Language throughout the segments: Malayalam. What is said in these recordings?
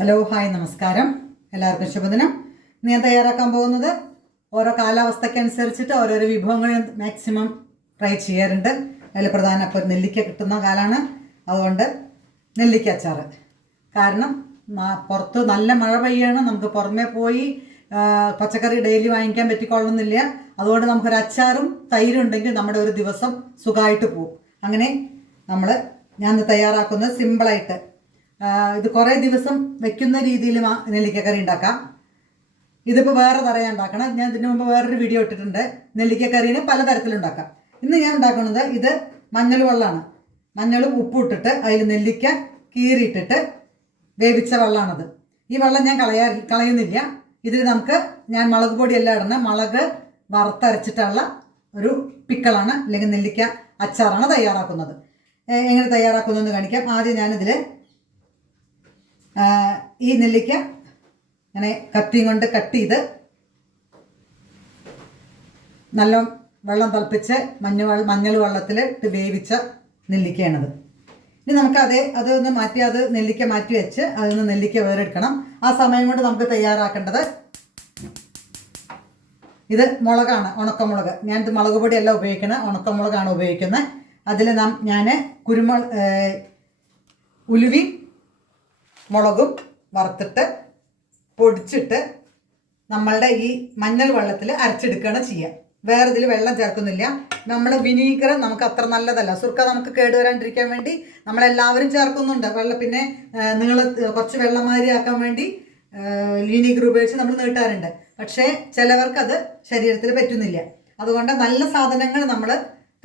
ഹലോ ഹായ് നമസ്കാരം. എല്ലാവർക്കും ശുഭദിനം. ഇന്ന് ഞാൻ തയ്യാറാക്കാൻ പോകുന്നത് ഓരോ കാലാവസ്ഥയ്ക്കനുസരിച്ചിട്ട് ഓരോരോ വിഭവങ്ങൾ ഞാൻ മാക്സിമം ട്രൈ ചെയ്യാറുണ്ട്. അതിൽ പ്രധാന ഇപ്പോൾ നെല്ലിക്ക കിട്ടുന്ന കാലമാണ്, അതുകൊണ്ട് നെല്ലിക്ക അച്ചാർ. കാരണം പുറത്ത് നല്ല മഴ പെയ്യാണ്, നമുക്ക് പുറമേ പോയി പച്ചക്കറി ഡെയിലി വാങ്ങിക്കാൻ പറ്റിക്കൊള്ളുന്നില്ല. അതുകൊണ്ട് നമുക്കൊരു അച്ചാറും തൈരും ഉണ്ടെങ്കിൽ നമ്മുടെ ഒരു ദിവസം സുഖമായിട്ട് പോകും. അങ്ങനെ ഞാൻ തയ്യാറാക്കുന്നത് സിമ്പിളായിട്ട് ഇത് കുറേ ദിവസം വെക്കുന്ന രീതിയിൽ നെല്ലിക്കക്കറി ഉണ്ടാക്കാം. ഇതിപ്പോൾ വേറെ തരം ഞാൻ ഉണ്ടാക്കണം. ഞാൻ ഇതിന് മുമ്പ് വേറൊരു വീഡിയോ ഇട്ടിട്ടുണ്ട്. നെല്ലിക്കക്കറീനെ പലതരത്തിലുണ്ടാക്കാം. ഇന്ന് ഞാൻ ഉണ്ടാക്കുന്നത് ഇത് മഞ്ഞൾ വെള്ളമാണ്. മഞ്ഞളും ഉപ്പും ഇട്ടിട്ട് അതിൽ നെല്ലിക്ക കീറിയിട്ടിട്ട് വേവിച്ച വെള്ളമാണത്. ഈ വെള്ളം ഞാൻ കളയുന്നില്ല. ഇതിൽ ഞാൻ മുളക് പൊടിയെല്ലാം ഇടുന്ന മുളക് വറുത്തരച്ചിട്ടുള്ള ഒരു പിക്കളാണ്, അല്ലെങ്കിൽ നെല്ലിക്ക അച്ചാറാണ് തയ്യാറാക്കുന്നത്. എങ്ങനെ തയ്യാറാക്കുന്നതെന്ന് കാണിക്കാം. ആദ്യം ഞാനിതിൽ ഈ നെല്ലിക്ക ഇങ്ങനെ കത്തിയും കൊണ്ട് കട്ട് ചെയ്ത് നല്ല വെള്ളം തിളപ്പിച്ച് മഞ്ഞൾ വെള്ളത്തിൽ ഇട്ട് വേവിച്ച നെല്ലിക്കയാണത്. ഇനി നമുക്ക് അതൊന്ന് മാറ്റി നെല്ലിക്ക മാറ്റി വെച്ച് അതിൽ നിന്ന് നെല്ലിക്ക വേറെടുക്കണം. ആ സമയം കൊണ്ട് നമുക്ക് തയ്യാറാക്കേണ്ടത് ഇത് മുളകാണ്, ഉണക്കമുളക്. ഞാനിത് മുളക് പൊടിയല്ല ഉപയോഗിക്കുന്നത്, ഉണക്കമുളകാണ് ഉപയോഗിക്കുന്നത്. അതിൽ ഞാൻ ഉലുവി മുളകും വറുത്തിട്ട് പൊടിച്ചിട്ട് നമ്മളുടെ ഈ മഞ്ഞൾ വെള്ളത്തിൽ അരച്ചെടുക്കുകയാണ് ചെയ്യുക. വേറെ ഇതിൽ വെള്ളം ചേർക്കുന്നില്ല. നമ്മൾ വിനീഗർ നമുക്ക് അത്ര നല്ലതല്ല. സുർക്ക നമുക്ക് കേടുവരാണ്ടിരിക്കാൻ വേണ്ടി നമ്മളെല്ലാവരും ചേർക്കുന്നുണ്ട് വെള്ളം. പിന്നെ കുറച്ച് വെള്ളമാതിരി ആക്കാൻ വേണ്ടി വിനീഗർ ഉപയോഗിച്ച് നമ്മൾ നീട്ടാറുണ്ട്. പക്ഷേ ചിലവർക്കത് ശരീരത്തിൽ പറ്റുന്നില്ല. അതുകൊണ്ട് നല്ല സാധനങ്ങൾ നമ്മൾ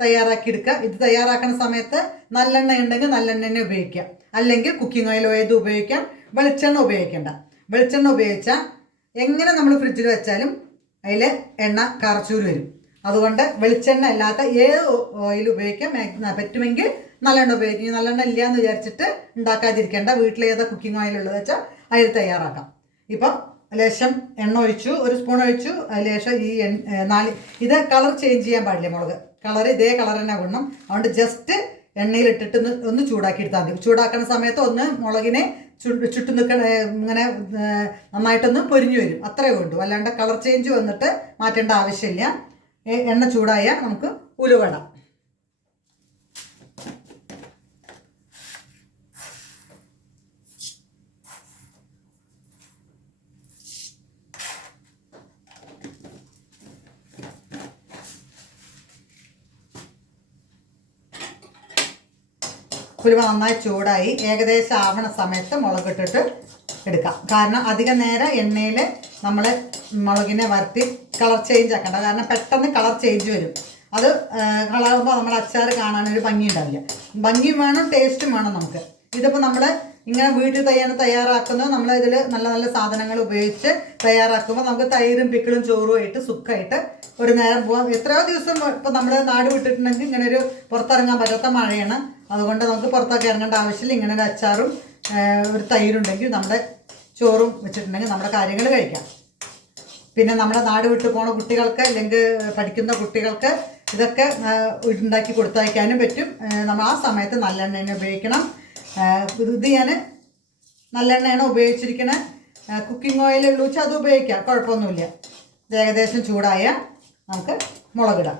തയ്യാറാക്കിയെടുക്കുക. ഇത് തയ്യാറാക്കുന്ന സമയത്ത് നല്ലെണ്ണ ഉണ്ടെങ്കിൽ നല്ലെണ്ണ തന്നെ ഉപയോഗിക്കാം, അല്ലെങ്കിൽ കുക്കിംഗ് ഓയിൽ ഏത് ഉപയോഗിക്കാം. വെളിച്ചെണ്ണ ഉപയോഗിക്കേണ്ട. വെളിച്ചെണ്ണ ഉപയോഗിച്ചാൽ എങ്ങനെ നമ്മൾ ഫ്രിഡ്ജിൽ വെച്ചാലും അതിൽ എണ്ണ കറച്ചൂര് വരും. അതുകൊണ്ട് വെളിച്ചെണ്ണ അല്ലാത്ത ഏത് ഓയിൽ ഉപയോഗിക്കാം. പറ്റുമെങ്കിൽ നല്ലെണ്ണ ഉപയോഗിക്കും. നല്ലെണ്ണ ഇല്ല എന്ന് വിചാരിച്ചിട്ട് ഉണ്ടാക്കാതിരിക്കേണ്ട. വീട്ടിൽ ഏതാ കുക്കിംഗ് ഓയിൽ ഉള്ളത് വെച്ചാൽ അതിൽ തയ്യാറാക്കാം. ഇപ്പം ലേശം എണ്ണ ഒഴിച്ചു, ഒരു സ്പൂൺ ഒഴിച്ചു. ലേശം ഇത് കളർ ചേഞ്ച് ചെയ്യാൻ പാടില്ല. മുളക് കളർ ഇതേ കളർ തന്നെ വിടണം. അതുകൊണ്ട് ജസ്റ്റ് എണ്ണയിലിട്ടിട്ട് ഒന്ന് ചൂടാക്കി എടുത്താൽ മതി. ചൂടാക്കുന്ന സമയത്ത് ഒന്ന് മുളകിനെ ചുട്ടു ഇങ്ങനെ നന്നായിട്ടൊന്ന് പൊരിഞ്ഞു വരും, അത്രേ വേണ്ടു. അല്ലാണ്ട് കളർ ചേഞ്ച് വന്നിട്ട് മാറ്റേണ്ട ആവശ്യമില്ല. എണ്ണ ചൂടായാൽ നമുക്ക് ഉലുവ ഇടാം. ഉലുവ നന്നായി ചൂടായി ഏകദേശം ആവണ സമയത്ത് മുളകിട്ടിട്ട് എടുക്കാം. കാരണം അധികം നേരം എണ്ണയിൽ നമ്മൾ മുളകിനെ വറുത്തി കളർ ചേഞ്ച് ആക്കണ്ട. കാരണം പെട്ടെന്ന് കളർ ചേഞ്ച് വരും. അത് കളറുമ്പോൾ നമ്മുടെ അച്ചാർ കാണാനൊരു ഭംഗി ഉണ്ടാവില്ല. ഭംഗിയും വേണം, ടേസ്റ്റും വേണം നമുക്ക്. ഇതിപ്പോൾ നമ്മൾ ഇങ്ങനെ വീട്ടിൽ തയ്യാറാക്കുന്നത് നമ്മളിതിൽ നല്ല നല്ല സാധനങ്ങൾ ഉപയോഗിച്ച് തയ്യാറാക്കുമ്പോൾ നമുക്ക് തൈരും പിക്കിളും ചോറും ആയിട്ട് സുഖമായിട്ട് ഒരു നേരം പോകാം. എത്രയോ ദിവസം ഇപ്പോൾ നമ്മൾ നാട് വിട്ടിട്ടുണ്ടെങ്കിൽ ഇങ്ങനെ ഒരു പുറത്തിറങ്ങാൻ പറ്റാത്ത മഴയാണ്. അതുകൊണ്ട് നമുക്ക് പുറത്തൊക്കെ ഇറങ്ങേണ്ട ആവശ്യമില്ല. ഇങ്ങനെ ഒരു അച്ചാറും ഒരു തൈരുണ്ടെങ്കിൽ നമ്മുടെ ചോറും വെച്ചിട്ടുണ്ടെങ്കിൽ നമ്മുടെ കാര്യങ്ങൾ കഴിക്കാം. പിന്നെ നമ്മുടെ നാട് വിട്ട് പോണ കുട്ടികൾക്ക്, അല്ലെങ്കിൽ പഠിക്കുന്ന കുട്ടികൾക്ക് ഇതൊക്കെ ഉണ്ടാക്കി കൊടുത്തയക്കാനും പറ്റും. നമ്മൾ ആ സമയത്ത് നല്ലെണ്ണ ഉപയോഗിക്കണം. ഇത് ഞാൻ നല്ലെണ്ണയാണ് ഉപയോഗിച്ചിരിക്കുന്നത്. കുക്കിംഗ് ഓയിൽ ഉള്ളു വെച്ചാൽ അത് ഉപയോഗിക്കാം, കുഴപ്പമൊന്നുമില്ല. ഇത് ഏകദേശം ചൂടായ നമുക്ക് മുളകിടാം.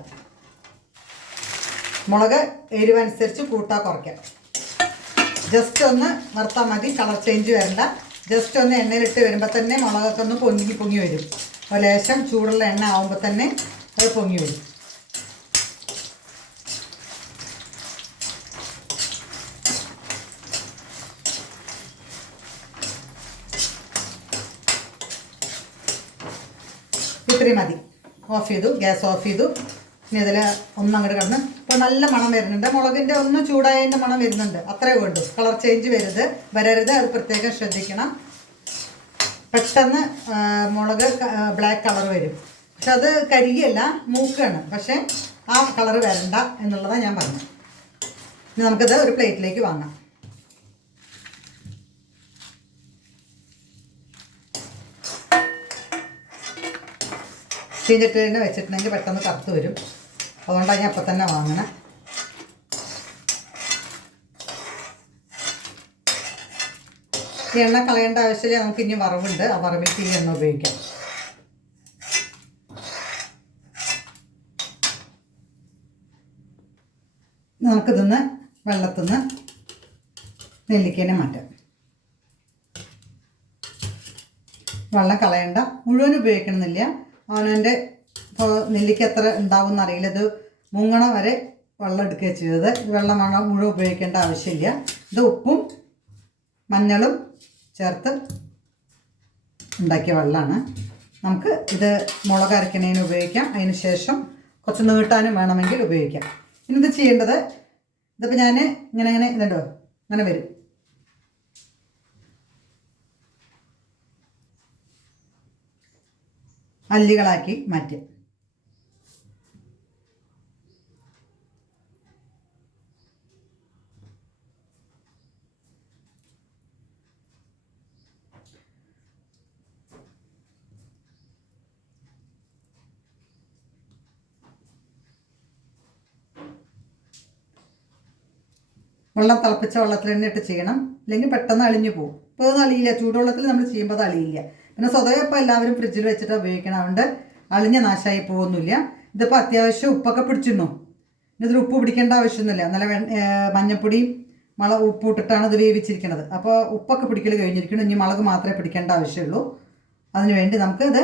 മുളക് എരിവനുസരിച്ച് കൂട്ടാ കുറയ്ക്കാം. ജസ്റ്റ് ഒന്ന് വറുത്താൽ മതി, കളർ ചേഞ്ച് വരണ്ട. ജസ്റ്റ് ഒന്ന് എണ്ണയിലിട്ട് വരുമ്പോൾ തന്നെ മുളകൊക്കെ ഒന്ന് പൊങ്ങി വരും. ഒരു ലേശം ചൂടുള്ള എണ്ണ ആകുമ്പോൾ തന്നെ അത് പൊങ്ങി വരും. ഇത്രയും മതി. ഓഫ് ചെയ്തു, ഗ്യാസ് ഓഫ് ചെയ്തു. ഇനി ഇതിൽ ഒന്നങ്ങോട്ട് കിടന്ന് ഇപ്പോൾ നല്ല മണം വരുന്നുണ്ട്. മുളകിൻ്റെ ഒന്ന് ചൂടായതിൻ്റെ മണം വരുന്നുണ്ട്, അത്രേ വേണ്ടു. കളർ ചേഞ്ച് വരരുത്, അത് പ്രത്യേകം ശ്രദ്ധിക്കണം. പെട്ടെന്ന് മുളക് ബ്ലാക്ക് കളർ വരും. പക്ഷെ അത് കരിയല്ല, മൂക്കാണ്. പക്ഷേ ആ കളർ വരണ്ട എന്നുള്ളതാണ് ഞാൻ പറഞ്ഞത്. ഇനി നമുക്കിത് ഒരു പ്ലേറ്റിലേക്ക് വാങ്ങാം. ചീഞ്ചട്ടിയിൽ വെച്ചിട്ടുണ്ടെങ്കിൽ പെട്ടെന്ന് കറുത്ത് വരും. അതുകൊണ്ടാണ് ഞാൻ അപ്പം തന്നെ വാങ്ങണേ. ഈ എണ്ണ കളയേണ്ട ആവശ്യമില്ല. നമുക്ക് ഇനി വറവുണ്ട്, ആ വറവിലേക്ക് ഈ എണ്ണ ഉപയോഗിക്കാം. നമുക്കിതൊന്ന് വെള്ളത്തിൽ നിന്ന് നെല്ലിക്കേനെ മാറ്റാം. വെള്ളം കളയണ്ട, മുഴുവൻ ഉപയോഗിക്കണമെന്നില്ല. അവനവൻ്റെ ഇപ്പോൾ നെല്ലിക്ക എത്ര ഉണ്ടാവും എന്നറിയില്ല. ഇത് മുങ്ങണ വരെ വെള്ളം എടുക്കുക ചെയ്തത്. വെള്ളം മുഴുവൻ ഉപയോഗിക്കേണ്ട ആവശ്യമില്ല. ഇത് ഉപ്പും മഞ്ഞളും ചേർത്ത് ഉണ്ടാക്കിയ വെള്ളമാണ്. നമുക്ക് ഇത് മുളക് അരയ്ക്കുന്നതിന് ഉപയോഗിക്കാം. അതിന് ശേഷം കുറച്ച് നീട്ടാനും വേണമെങ്കിൽ ഉപയോഗിക്കാം. ഇനി ഇത് ചെയ്യേണ്ടത്, ഇതിപ്പോൾ ഞാൻ ഇങ്ങനെ ഇതുണ്ടോ അങ്ങനെ വരും. അല്ലികളാക്കി മാറ്റുക. വെള്ളം തിളപ്പിച്ച വെള്ളത്തിൽ തന്നെ ഇട്ട് ചെയ്യണം, അല്ലെങ്കിൽ പെട്ടെന്ന് അളിഞ്ഞു പോകും. ഇപ്പോൾ അതൊന്നും അളിയില്ല, ചൂടുവെള്ളത്തിൽ നമ്മൾ ചെയ്യുമ്പോൾ അത് അളിയില്ല. പിന്നെ സ്വതവേ ഇപ്പോൾ എല്ലാവരും ഫ്രിഡ്ജിൽ വെച്ചിട്ട് ഉപയോഗിക്കണം, അതുകൊണ്ട് അളിഞ്ഞ നാശമായി പോകുന്നില്ല. ഇതിപ്പോൾ അത്യാവശ്യം ഉപ്പൊക്കെ പിടിച്ചിരുന്നു. ഇതിൽ ഉപ്പ് പിടിക്കേണ്ട ആവശ്യമൊന്നുമില്ല. നല്ല മഞ്ഞപ്പൊടിയും ഉപ്പ് ഇട്ടിട്ടാണ് ഇത് വേവിച്ചിരിക്കുന്നത്. അപ്പോൾ ഉപ്പൊക്കെ പിടിക്കൽ കഴിഞ്ഞിരിക്കണം. ഇനി മുളക് മാത്രമേ പിടിക്കേണ്ട ആവശ്യമുള്ളൂ. അതിനുവേണ്ടി നമുക്ക് ഇത്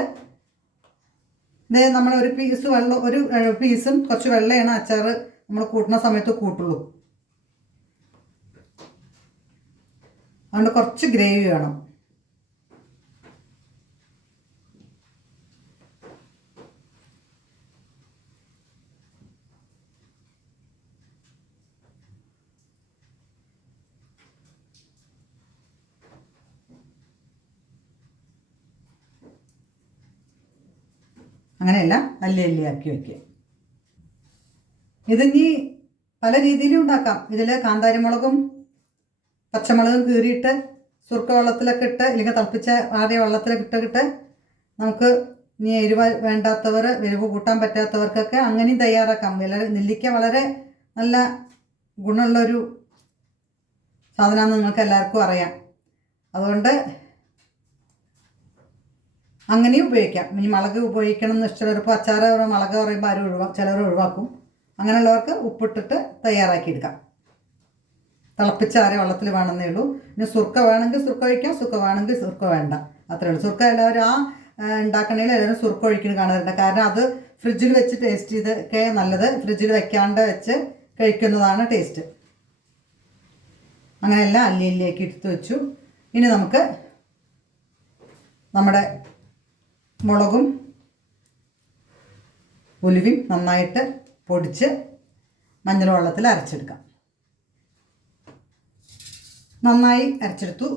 നമ്മൾ ഒരു പീസ് വെള്ളം, ഒരു പീസും കുറച്ച് വെള്ളമാണ് അച്ചാർ നമ്മൾ കൂട്ടുന്ന സമയത്ത് കൂട്ടുള്ളൂ. അതുകൊണ്ട് കുറച്ച് ഗ്രേവി വേണം. അങ്ങനെയല്ല, അല്ലിയാക്കി വയ്ക്കുക. ഇതിനി പല രീതിയിലും ഉണ്ടാക്കാം. ഇതിൽ കാന്താരിമുളകും പച്ചമുളകും കീറിയിട്ട് സുർക്ക വെള്ളത്തിലൊക്കെ ഇട്ട്, അല്ലെങ്കിൽ തിളപ്പിച്ച ആറിയ വെള്ളത്തിലൊക്കെ ഇട്ടിട്ട് നമുക്ക് ഇനി എരിവ് വേണ്ടാത്തവർ, എരിവ് കൂട്ടാൻ പറ്റാത്തവർക്കൊക്കെ അങ്ങനെയും തയ്യാറാക്കാം. നെല്ലിക്ക വളരെ നല്ല ഗുണമുള്ളൊരു സാധനമാണെന്ന് നിങ്ങൾക്ക് എല്ലാവർക്കും അറിയാം. അതുകൊണ്ട് അങ്ങനെയും ഉപയോഗിക്കാം. ഇനി മുളക് ഉപയോഗിക്കണം എന്ന് ഇഷ്ടമുള്ളവർ, അച്ചാർ മുളക് പറയുമ്പോൾ ആരും ചിലർ ഒഴിവാക്കും. അങ്ങനെയുള്ളവർക്ക് ഉപ്പിട്ടിട്ട് തയ്യാറാക്കിയെടുക്കാം. തിളപ്പിച്ചാറിയ വെള്ളത്തിൽ വേണമെന്നേ ഉള്ളൂ. പിന്നെ സുർക്ക വേണമെങ്കിൽ സുർക്ക ഒഴിക്കാം, സുർക്ക വേണമെങ്കിൽ സുർക്ക വേണ്ട, അത്രേ ഉള്ളൂ. സുർക്ക എല്ലാവരും ഉണ്ടാക്കണേൽ എല്ലാവരും സുർക്ക ഒഴിക്കുന്നത് കാണാറുണ്ട്. കാരണം അത് ഫ്രിഡ്ജിൽ വെച്ച് ടേസ്റ്റ് ചെയ്തൊക്കെ നല്ലത്. ഫ്രിഡ്ജിൽ വെക്കാണ്ട് വെച്ച് കഴിക്കുന്നതാണ് ടേസ്റ്റ്. അങ്ങനെയെല്ലാം അല്ലിയിലേക്ക് എടുത്ത് വെച്ചു. ഇനി നമുക്ക് നമ്മുടെ മുളകും ഉലുവയും നന്നായിട്ട് പൊടിച്ച് മഞ്ഞൾ വെള്ളത്തിൽ അരച്ചെടുക്കാം. നന്നായി അരച്ചെടുത്തു.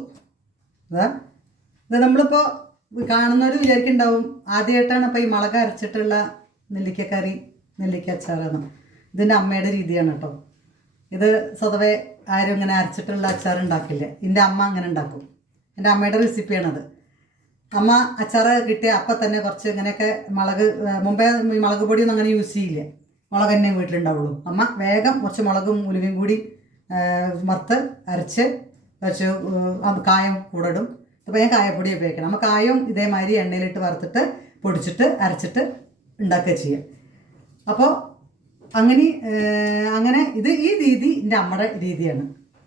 ഇത് നമ്മളിപ്പോൾ കാണുന്നവർ വിചാരിക്കുന്നുണ്ടാവും ആദ്യമായിട്ടാണ് ഇപ്പോൾ ഈ മുളക് അരച്ചിട്ടുള്ള നെല്ലിക്കക്കറി, നെല്ലിക്ക അച്ചാറെന്ന്. ഇതിൻ്റെ അമ്മയുടെ രീതിയാണ് കേട്ടോ. ഇത് സ്വതവേ ആരും ഇങ്ങനെ അരച്ചിട്ടുള്ള അച്ചാർ ഉണ്ടാക്കില്ല. എൻ്റെ അമ്മ അങ്ങനെ ഉണ്ടാക്കും. എൻ്റെ അമ്മയുടെ റെസിപ്പിയാണത്. അമ്മ അച്ചാറ് കിട്ടിയ അപ്പം തന്നെ കുറച്ച് ഇങ്ങനെയൊക്കെ മുമ്പേ മുളക് പൊടിയൊന്നും അങ്ങനെ യൂസ് ചെയ്യില്ല. മുളക് തന്നെ വീട്ടിലുണ്ടാവുള്ളൂ. അമ്മ വേഗം കുറച്ച് മുളകും ഉലുവയും കൂടി വറുത്ത് അരച്ച് കുറച്ച് കായം കൂടെ ഇടും. അപ്പോൾ ഞാൻ കായപ്പൊടി ഉപയോഗിക്കണം. നമ്മൾ കായം ഇതേമാതിരി എണ്ണയിലിട്ട് വറുത്തിട്ട് പൊടിച്ചിട്ട് അരച്ചിട്ട് ഉണ്ടാക്കുക ചെയ്യുക. അപ്പോൾ അങ്ങനെ ഈ രീതി എൻ്റെ അമ്മയുടെ രീതിയാണ്.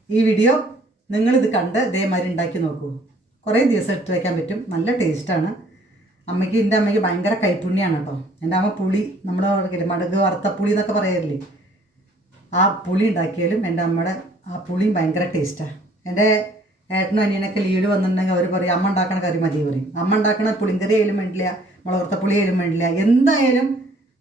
ഈ വീഡിയോ നിങ്ങളിത് കണ്ട് ഇതേമാതിരി ഉണ്ടാക്കി നോക്കൂ. കുറേ ദിവസം ഇട്ട് വയ്ക്കാൻ പറ്റും. നല്ല ടേസ്റ്റാണ്. എൻ്റെ അമ്മയ്ക്ക് ഭയങ്കര കൈപ്പുണ്യമാണ് കേട്ടോ. എൻ്റെ അമ്മ പുളി, നമ്മൾ മടക് വറുത്ത പുളി എന്നൊക്കെ പറയല്ലേ, ആ പുളി ഉണ്ടാക്കിയാലും എൻ്റെ അമ്മയുടെ ആ പുളിയും ഭയങ്കര ടേസ്റ്റാണ്. എൻ്റെ ഏട്ടനും അനിയനൊക്കെ ലീവിൽ വന്നിട്ടുണ്ടെങ്കിൽ അവർ പറയും അമ്മ ഉണ്ടാക്കണ കറി മതി പറയും. അമ്മ ഉണ്ടാക്കണ പുളിങ്കറി ആയാലും വേണ്ടില്ല, മുളകുത്ത പുളി ആയാലും വേണ്ടില്ല, എന്തായാലും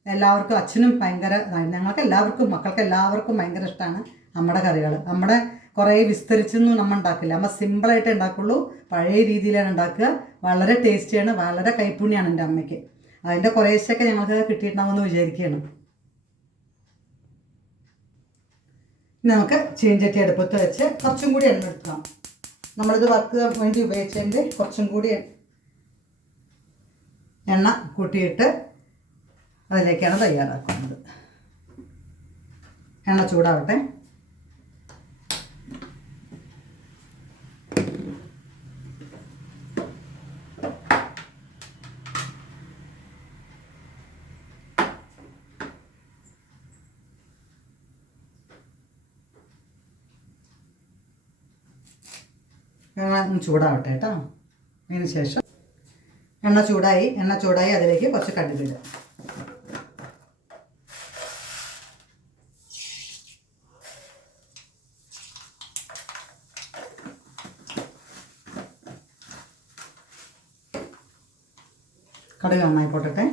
എല്ലാവർക്കും, അച്ഛനും ഭയങ്കര, ഞങ്ങൾക്ക് എല്ലാവർക്കും, മക്കൾക്ക് എല്ലാവർക്കും ഭയങ്കര ഇഷ്ടമാണ് അമ്മയുടെ കറികൾ. നമ്മുടെ കുറേ വിസ്തരിച്ചൊന്നും നമ്മൾ ഉണ്ടാക്കില്ല. നമ്മൾ സിമ്പിളായിട്ട് ഉണ്ടാക്കുള്ളൂ. പഴയ രീതിയിലാണ് ഉണ്ടാക്കുക. വളരെ ടേസ്റ്റിയാണ്, വളരെ കൈപ്പുണ്യമാണ് എൻ്റെ അമ്മയ്ക്ക്. അതിൻ്റെ കുറേശ്ശൊക്കെ ഞങ്ങൾക്ക് കിട്ടിയിട്ടുണ്ടാവുമെന്ന് വിചാരിക്കുകയാണ്. നമുക്ക് ചീഞ്ചട്ടി അടുപ്പത്ത് വെച്ച് കുറച്ചും കൂടി എണ്ണ എടുക്കാം. നമ്മളിത് വറുക്കാൻ വേണ്ടി ഉപയോഗിച്ചതിൻ്റെ കുറച്ചും കൂടി എണ്ണ കൂട്ടിയിട്ട് അതിലേക്കാണ് തയ്യാറാക്കുന്നത്. എണ്ണ ചൂടാവട്ടെ. എണ്ണ ചൂടാവട്ടെ കേട്ടോ. അതിന് ശേഷം എണ്ണ ചൂടായി അതിലേക്ക് കുറച്ച് കടുക് ഇടുക. കടുക് നന്നായി പൊട്ടട്ടെ.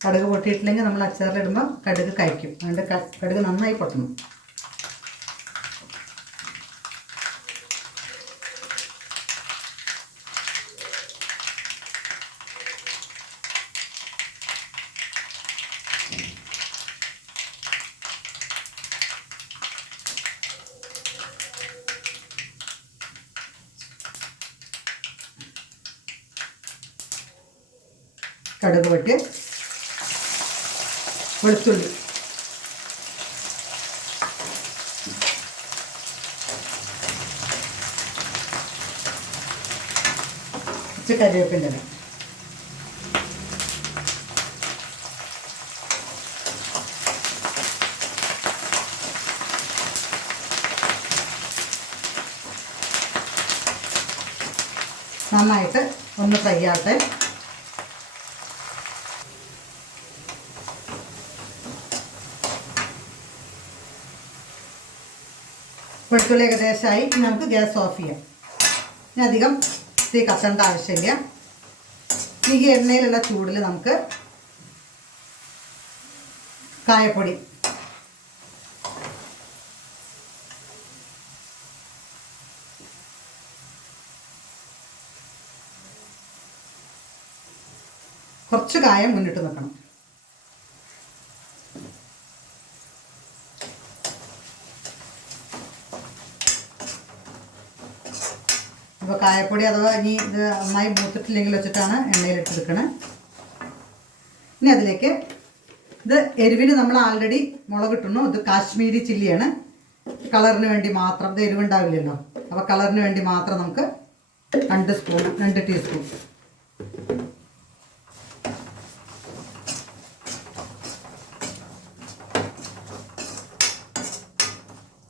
കടുക് പൊട്ടിയിട്ടില്ലെങ്കിൽ നമ്മൾ അച്ചാറിലിടുമ്പോൾ കടുക് കഴിക്കും. അതുകൊണ്ട് കടുക് നന്നായി പൊട്ടണം. കടുക് പൊട്ടി വെളുത്തുള്ളി, കറിവേപ്പിൻ്റെ ഇല, നന്നായിട്ട് ഒന്ന് ഫ്രൈ ആവട്ടെ. വെളുത്തുള്ളി ഏകദേശമായി. നമുക്ക് ഗ്യാസ് ഓഫ് ചെയ്യാം. ഇനി അധികം തീ കത്തേണ്ട ആവശ്യമില്ല. ഈ എണ്ണയിലുള്ള ചൂടിൽ നമുക്ക് കായപ്പൊടി, കുറച്ച് കായം മുന്നിട്ട് നിൽക്കണം. അപ്പോൾ കായപ്പൊടി അഥവാ ഇനി ഇത് നന്നായി മൂത്തിട്ടില്ലെങ്കിൽ വെച്ചിട്ടാണ് എണ്ണയിലിട്ടെടുക്കണേ. ഇനി അതിലേക്ക് ഇത് എരിവിന് നമ്മൾ ആൾറെഡി മുളകിട്ടുന്നു. ഇത് കാശ്മീരി ചില്ലിയാണ്. കളറിന് വേണ്ടി മാത്രം. ഇത് എരിവുണ്ടാവില്ലല്ലോ, അപ്പോൾ കളറിന് വേണ്ടി മാത്രം നമുക്ക് 2 ടീസ്പൂൺ.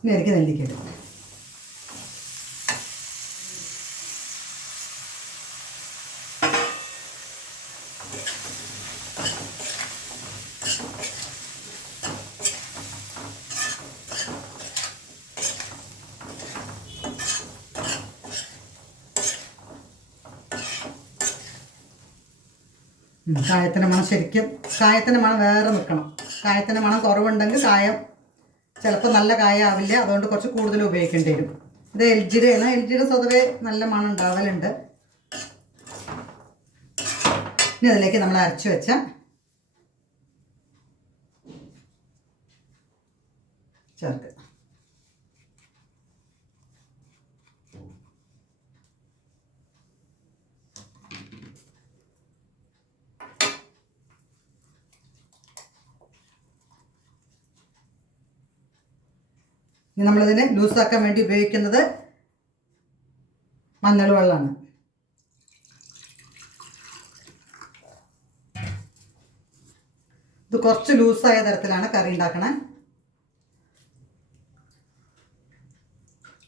ഇനി എനിക്ക് നെല്ലിക്കയിടും. കായത്തിൻ്റെ മണം ശരിക്കും, കായത്തിൻ്റെ മണം വേറെ നിൽക്കണം. കായത്തിൻ്റെ മണം കുറവുണ്ടെങ്കിൽ കായം ചിലപ്പോൾ നല്ല കായ ആവില്ല. അതുകൊണ്ട് കുറച്ച് കൂടുതൽ ഉപയോഗിക്കേണ്ടി വരും. ഇത് എൽജിരയാണ്. എൽജിര സ്വതവേ നല്ല മണം ഉണ്ടാവലുണ്ട്. ഇനി അതിലേക്ക് നമ്മൾ അരച്ചു വെച്ച ചേർക്കുക. ഇനി നമ്മളിതിനെ ലൂസാക്കാൻ വേണ്ടി ഉപയോഗിക്കുന്നത് മഞ്ഞൾ വെള്ളമാണ്. ഇത് കുറച്ച് ലൂസായ തരത്തിലാണ് കറി ഉണ്ടാക്കണേ.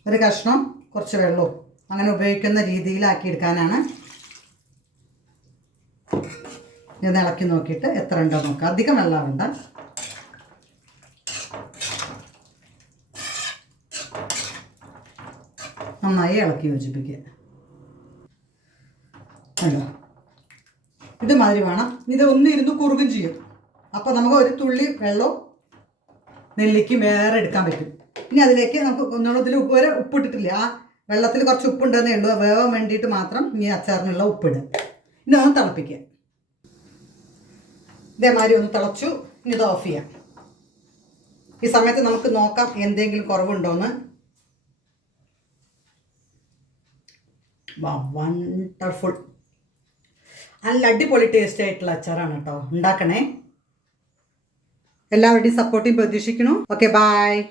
ഒരു കഷ്ണം കുറച്ച് വെള്ളവും അങ്ങനെ ഉപയോഗിക്കുന്ന രീതിയിലാക്കി എടുക്കാനാണ്. ഇത് ഇളക്കി നോക്കിയിട്ട് എത്ര ഉണ്ടോ നോക്കാം. അധികം വെള്ളം വേണ്ട. നന്നായി ഇളക്കി യോജിപ്പിക്കുക. അല്ലോ ഇതുമാതിരി വേണം. ഇത് ഒന്നിരുന്ന് കുറുകും ചെയ്യും. അപ്പോൾ നമുക്ക് ഒരു തുള്ളി വെള്ളവും നെല്ലിക്ക് വേറെ എടുക്കാൻ പറ്റും. ഇനി അതിലേക്ക് നമുക്ക് ഒന്നുകൂടെ വരെ ഉപ്പിട്ടിട്ടില്ല. ആ വെള്ളത്തിൽ കുറച്ച് ഉപ്പുണ്ടെന്നേ ഉള്ളൂ. വേവാൻ വേണ്ടിയിട്ട് മാത്രം ഇനി അച്ചാറിനുള്ള ഉപ്പിടുക. ഇനി ഒന്ന് തിളപ്പിക്കുക. ഇതേമാതിരി ഒന്ന് തിളച്ചു. ഇനി ഇത് ഓഫ് ചെയ്യാം. ഈ സമയത്ത് നമുക്ക് നോക്കാം എന്തെങ്കിലും കുറവുണ്ടോയെന്ന്. വണ്ടർഫുൾ, നല്ല അടിപൊളി ടേസ്റ്റ് ആയിട്ടുള്ള അച്ചാറാണ് കേട്ടോ. ഉണ്ടാക്കണേ. എല്ലാവരുടെയും സപ്പോർട്ടും പ്രതീക്ഷിക്കുന്നു. Okay, by.